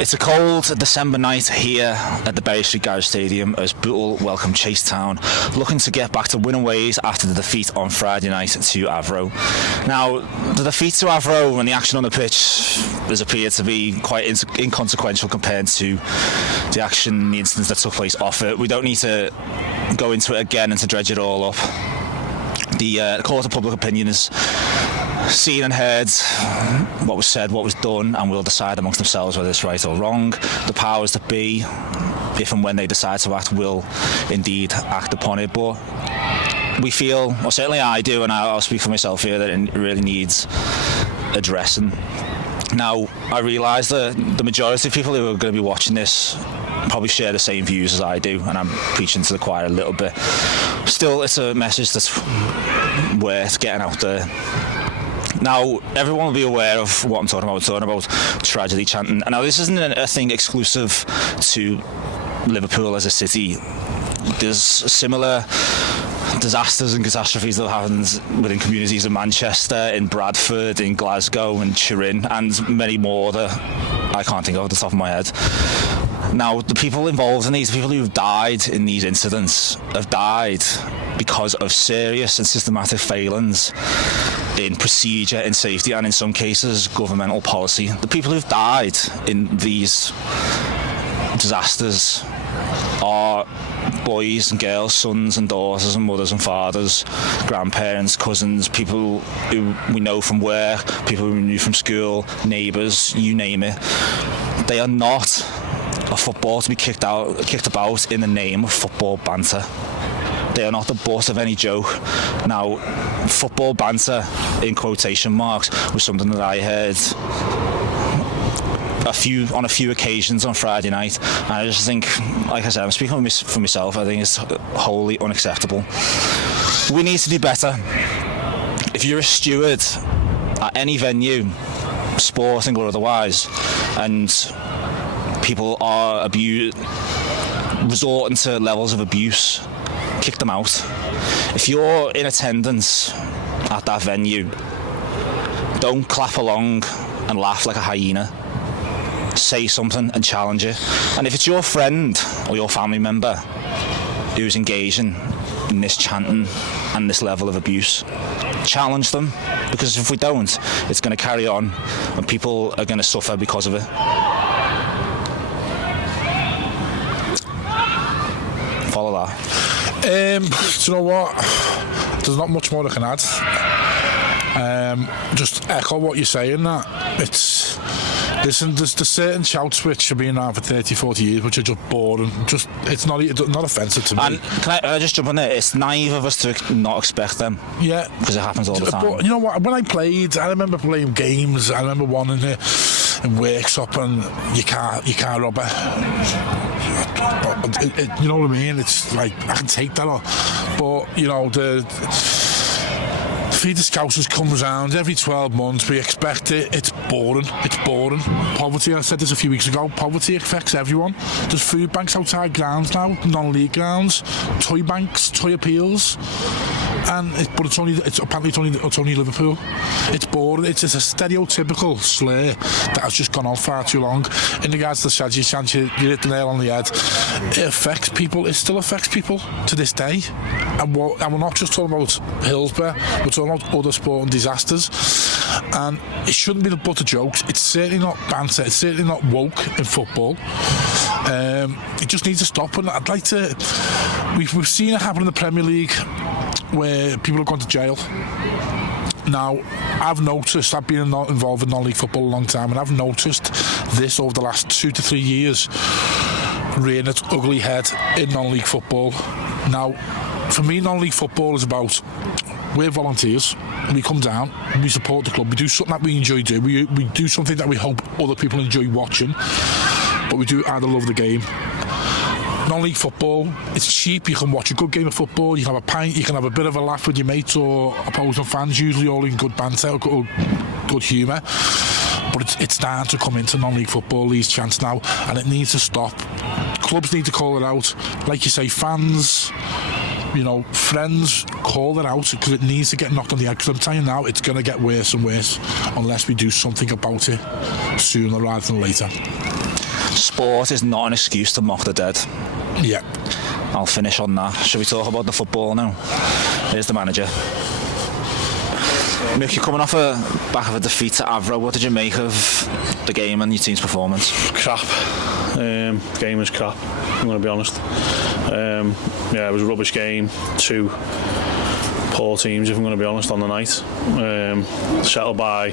It's a cold December night here at the Berry Street Garage Stadium as Bootle welcome Chasetown, looking to get back to winning ways after the defeat on Friday night to Avro. Now, the defeat to Avro and the action on the pitch has appeared to be quite inconsequential compared to the action, the incidents that took place off it. We don't need to go into it again and to dredge it all up. The court of public opinion is seen and heard what was said, what was done, and will decide amongst themselves whether it's right or wrong. The powers that be, if and when they decide to act, will indeed act upon it. But we feel, or certainly I do, and I'll speak for myself here, that it really needs addressing. Now, I realise that the majority of people who are going to be watching this probably share the same views as I do, and I'm preaching to the choir a little bit. Still, it's a message that's worth getting out there. Now, everyone will be aware of what I'm talking about. I'm talking about tragedy chanting. And now, this isn't a thing exclusive to Liverpool as a city. There's similar disasters and catastrophes that have happened within communities in Manchester, in Bradford, in Glasgow and Turin, and many more that I can't think of at the top of my head. Now, the people involved in these, the people who've died in these incidents, have died because of serious and systematic failings in procedure, in safety, and in some cases, governmental policy. The people who've died in these disasters are boys and girls, sons and daughters and mothers and fathers, grandparents, cousins, people who we know from work, people who we knew from school, neighbours, you name it. They are not a football to be kicked about in the name of football banter. They are not the butt of any joke. Now, football banter, in quotation marks, was something that I heard on a few occasions on Friday night, and I just think, like I said, I'm speaking for myself, I think it's wholly unacceptable. We need to do better. If you're a steward at any venue, sporting or otherwise, and people are resorting to levels of abuse, kick them out. If you're in attendance at that venue, don't clap along and laugh like a hyena. Say something and challenge it. And if it's your friend or your family member who's engaging in this chanting and this level of abuse, challenge them, because if we don't, it's going to carry on and people are going to suffer because of it. Follow that. Do you know what? There's not much more I can add. Just echo what you're saying, that it's... Listen, there's certain shouts which have been around for 30, 40 years, which are just boring. It's not offensive to me. And can I just jump on there? It's naive of us to not expect them. Yeah. Because it happens all the time. But you know what? When I remember playing games. I remember one in workshop, and you can't rob it. You know what I mean? It's like, I can take that off. But, you know, the Feed the Scousers comes around every 12 months. We expect it. It's boring. Poverty, I said this a few weeks ago, poverty affects everyone. There's food banks outside grounds now, non-league grounds, toy banks, toy appeals. But it's only Liverpool. It's boring. It's a stereotypical slur that has just gone on far too long. In regards to the Shaggy chant, you hit the nail on the head. It affects people. It still affects people to this day. And we're not just talking about Hillsborough. We're talking about other sporting disasters. And it shouldn't be the butt of jokes. It's certainly not banter. It's certainly not woke in football. It just needs to stop. And I'd like to... We've seen it happen in the Premier League, where people have gone to jail. Now, I've noticed, I've been involved in non-league football a long time, and I've noticed this over the last 2 to 3 years rearing its ugly head in non-league football. Now, for me, non-league football is about, we're volunteers, we come down, we support the club, we do something that we enjoy doing, we do something that we hope other people enjoy watching, but we do either love the game. Non-league football, it's cheap. You can watch a good game of football, you can have a pint, you can have a bit of a laugh with your mates or opposing fans, usually all in good banter or good humour. But it's starting to come into non-league football, these chants now, and it needs to stop. Clubs need to call it out. Like you say, fans, you know, friends, call it out, because it needs to get knocked on the head. Because I'm telling you now, it's going to get worse and worse unless we do something about it sooner rather than later. Sport is not an excuse to mock the dead. Yeah. I'll finish on that. Shall we talk about the football now? Here's the manager. Mick, you're coming off back of a defeat to Avro. What did you make of the game and your team's performance? Crap. Game was crap, I'm going to be honest. Yeah, it was a rubbish game. 2 poor teams, if I'm going to be honest, on the night. Settled by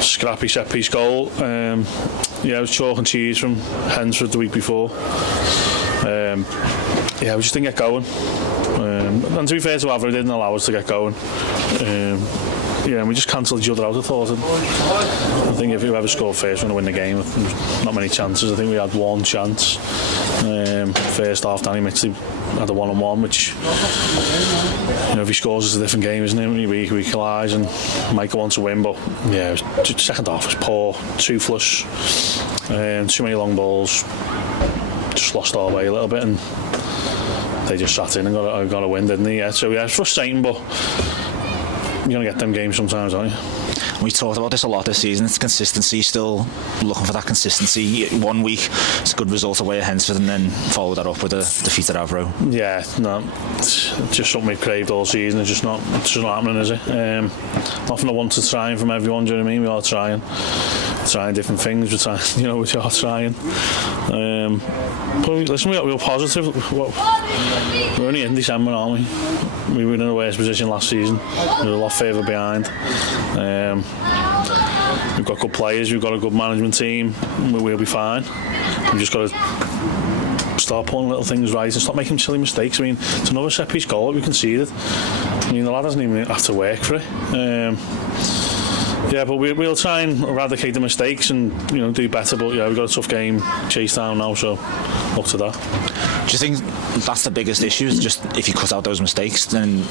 scrappy set-piece goal. Yeah, it was chalk and cheese from Hensford the week before. Yeah, we just didn't get going. And to be fair to Avro, they didn't allow us to get going. Yeah, and we just cancelled each other out, I thought. I think if whoever scored first, we're going to win the game. There's not many chances. I think we had one chance. First half, Danny Mitchell had a one-on-one, which, you know, if he scores, it's a different game, isn't it? We equalise and Michael wants to win, but yeah, second half was poor, toothless, too many long balls. Just lost our way a little bit, and they just sat in and got a win, didn't they? Yeah, so yeah, it's frustrating, but you're going to get them games sometimes, aren't you? We talked about this a lot this season. It's consistency, still looking for that consistency. 1 week, it's a good result away at Hensford, and then follow that up with a defeat at Avro. Yeah, no, it's just something we've craved all season. It's just not happening, is it? Nothing I want to try from everyone, do you know what I mean? We are trying different things. We're trying, you know, we are trying. But listen, we were positive. We're only in December, aren't we? We were in a worse position last season. We were a lot further behind. We've got good players, we've got a good management team. We'll be fine. We've just got to start putting little things right and stop making silly mistakes. I mean, it's another set-piece goal that we conceded. I mean, the lad doesn't even have to work for it. Yeah, but we'll try and eradicate the mistakes and, you know, do better. But yeah, we've got a tough game, Chasetown now, so up to that. Do you think that's the biggest issue? Is just if you cut out those mistakes, then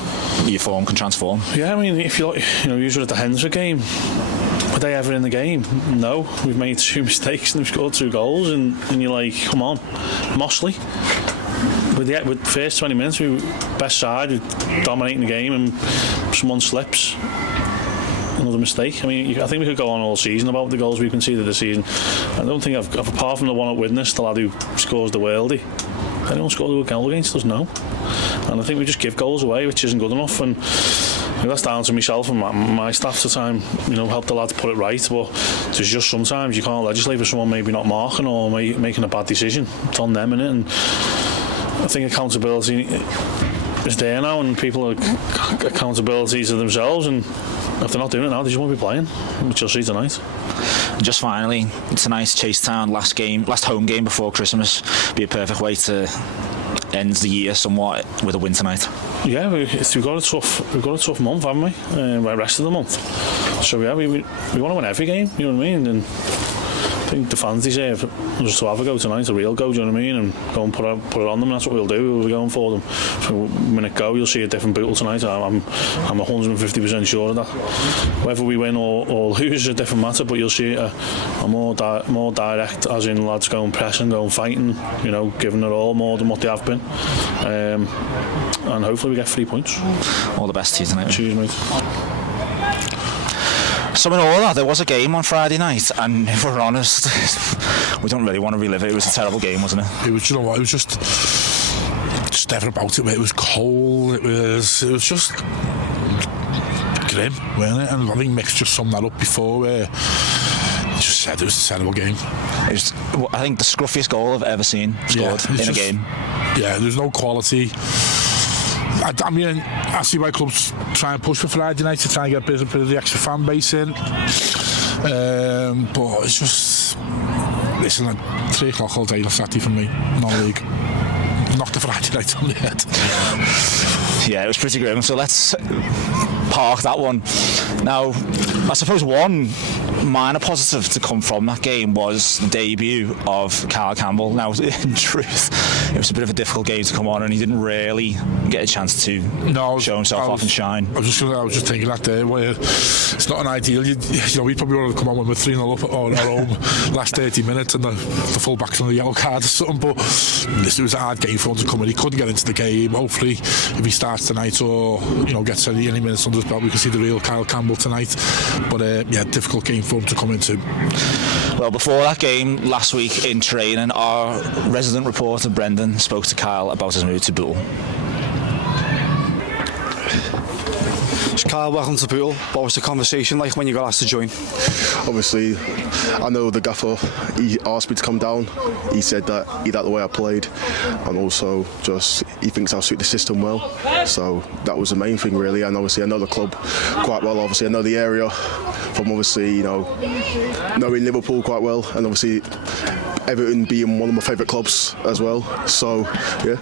your form can transform? Yeah, I mean, if you look, you know, usually at the Hensford game, were they ever in the game? No, we've made 2 mistakes and we've scored 2 goals, and you're like, come on, Mossley. With the first 20 minutes, we were best side, we were dominating the game, and someone slips. Another mistake. I mean, I think we could go on all season about the goals we've conceded this season. I don't think I've apart from the one at Widnes, the lad who scores the worldie, anyone scored a goal against us? No. And I think we just give goals away, which isn't good enough. And you know, that's down to myself and my staff to try and, you know, help the lads put it right. But there's just sometimes you can't legislate for someone maybe not marking or making a bad decision. It's on them, innit? And I think accountability is there now, and people are accountability to themselves, and if they're not doing it now, they just won't be playing, which you'll see tonight. Just finally, tonight's Chasetown, last home game before Christmas, be a perfect way to end the year somewhat with a win tonight. Yeah, we've got a tough month, haven't we? The rest of the month. So yeah, we want to win every game, you know what I mean? And I think the fans deserve just to have a go tonight, a real go, do you know what I mean? And go and put it on them. That's what we'll do. We'll be going for them. So when it go, you'll see a different Bootle tonight. I'm 150% sure of that. Whether we win or lose is a different matter, but you'll see a more direct, as in lads going pressing, going fighting, you know, giving it all more than what they have been. And hopefully we get 3 points. All the best to you tonight. Cheers, mate. So in all that, there was a game on Friday night, and if we're honest, we don't really want to relive it. It was a terrible game, wasn't it? It was, you know what, it was just everything about it. It was cold, it was just grim, wasn't it? And I think Mick's just summed that up before, where he just said it was a terrible game. It was, I think, the scruffiest goal I've ever seen scored in a game. Yeah, there's no quality. I mean, I see why clubs try and push for Friday night to try and get a bit of the extra fan base in. But it's just, listen, at 3 o'clock all day on Saturday for me, non-league. Knock the Friday night on the head. Yeah, it was pretty grim, so let's park that one. Now, I suppose one minor positive to come from that game was the debut of Carl Campbell. Now, in truth, it was a bit of a difficult game to come on, and he didn't really get a chance to show himself off and shine. I was just thinking that there, where it's not an ideal. You know, we probably wanted to come on when we're 3-0 up at our home last 30 minutes, and the full back's on the yellow card or something. But it was a hard game for him to come in. He couldn't get into the game. Hopefully, if he starts tonight or, you know, gets any minutes under his belt. We can see the real Kyle Campbell tonight. But yeah, difficult game for him to come into. Well, before that game last week in training, our resident reporter Brendan spoke to Kyle about his move to Bootle. Kyle, welcome to Bootle. What was the conversation like when you got asked to join? Obviously, I know the gaffer, he asked me to come down. He said that he liked the way I played, and also just he thinks I'll suit the system well. So that was the main thing really, and obviously I know the club quite well. Obviously I know the area from obviously, you know, knowing Liverpool quite well, and obviously Everton being one of my favourite clubs as well. So yeah,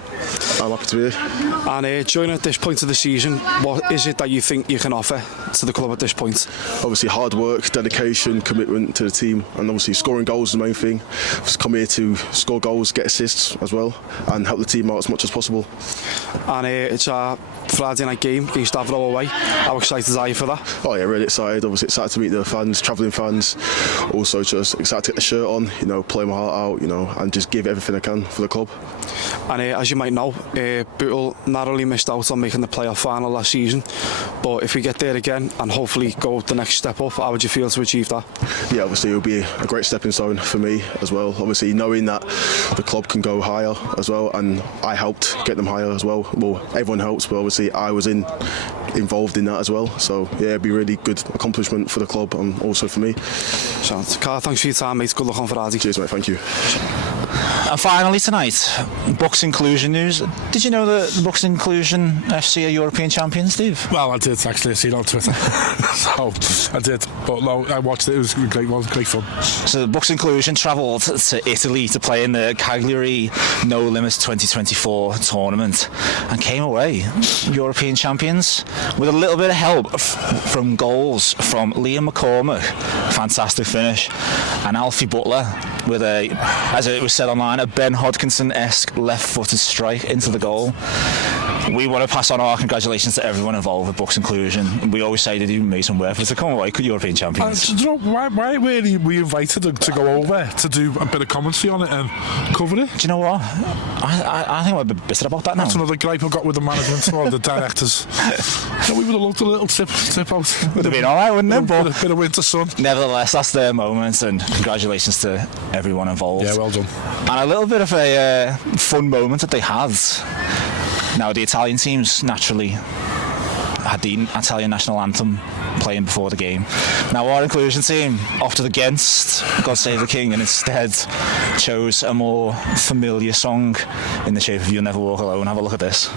I'm happy to be here. And joining at this point of the season, what is it that you think you can offer to the club at this point? Obviously hard work, dedication, commitment to the team, and obviously scoring goals is the main thing. Just come here to score goals, get assists as well, and help the team out as much as possible. And it's a Friday night game against Avro away. How excited are you for that? Oh yeah, really excited. Obviously excited to meet the fans, travelling fans. Also just excited to get the shirt on, you know, play my heart out, you know, and just give everything I can for the club. And as you might know, Bootle narrowly missed out on making the playoff final last season, but if we get there again and hopefully go the next step up, how would you feel to achieve that? Yeah, obviously it will be a great stepping stone for me as well. Obviously knowing that the club can go higher as well, and I helped get them higher as well. Well, everyone helps, but obviously I was involved in that as well. So yeah, it'd be a really good accomplishment for the club and also for me. So, Carl, thanks for your time, mate. Good luck on Friday. Cheers, mate. Thank you. And finally tonight, Bucks Inclusion news. Did you know that the Bucks Inclusion FC are European champions, Steve? Well, I did actually. I seen it on Twitter. So I did, but no, I watched it. It was great. It was great fun. So the Bucks Inclusion travelled to Italy to play in the Cagliari No Limits 2024 tournament and came away European champions with a little bit of help from goals from Liam McCormack, fantastic finish, and Alfie Butler with a, as it was said online, a Ben Hodgkinson-esque left-footed strike into the goal. We want to pass on our congratulations to everyone involved with Bucks Inclusion. We always say they do amazing work to come away European champions. Do you know, why were we invited to go over to do a bit of commentary on it and cover it? Do you know what? I think I'm a bit bitter about that now. That's another gripe I've got with the management or the directors. So we would have loved a little tip out. Would have been alright, wouldn't it? But a bit of winter sun. Nevertheless, that's their moment, and congratulations to everyone involved. Yeah, well done. And a little bit of a fun moment that they had. Now, the Italian teams naturally had the Italian national anthem playing before the game. Now, our inclusion team opted against God Save the King and instead chose a more familiar song in the shape of You'll Never Walk Alone. Have a look at this.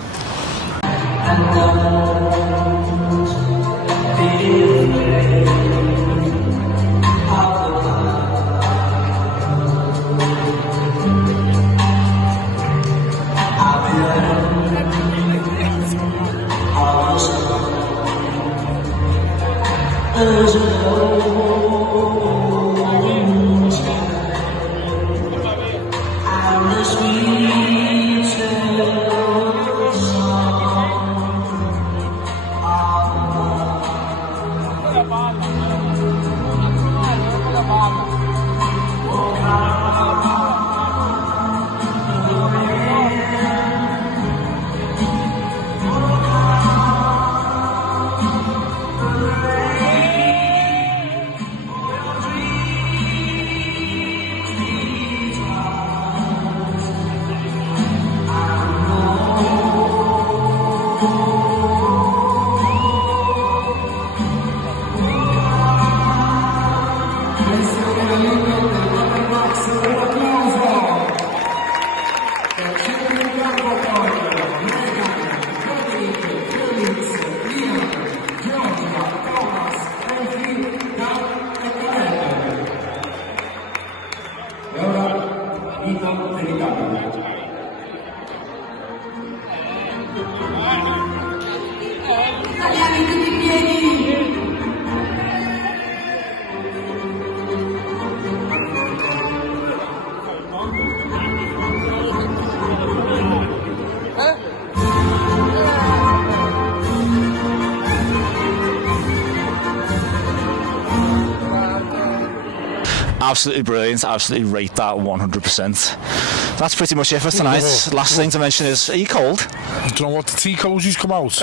Absolutely brilliant. Absolutely rate that 100%. That's pretty much it for tonight. Last thing to mention is, are you cold? Do you know what? The tea cozies come out.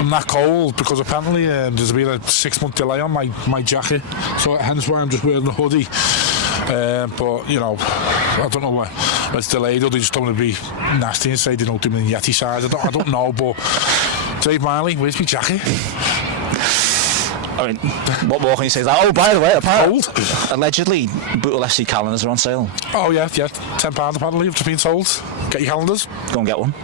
I'm not cold because apparently there's been a 6-month delay on my jacket, so hence why I'm just wearing a hoodie. But you know, I don't know why it's delayed, or they just don't want to be nasty and say they don't do them in Yeti size. I don't know, but Dave Marley, where's my jacket? I mean, what more can you say? Oh, by the way, apparently, allegedly, Bootle FC calendars are on sale. Oh yeah, £10 apparently. I've just been told. Get your calendars. Go and get one.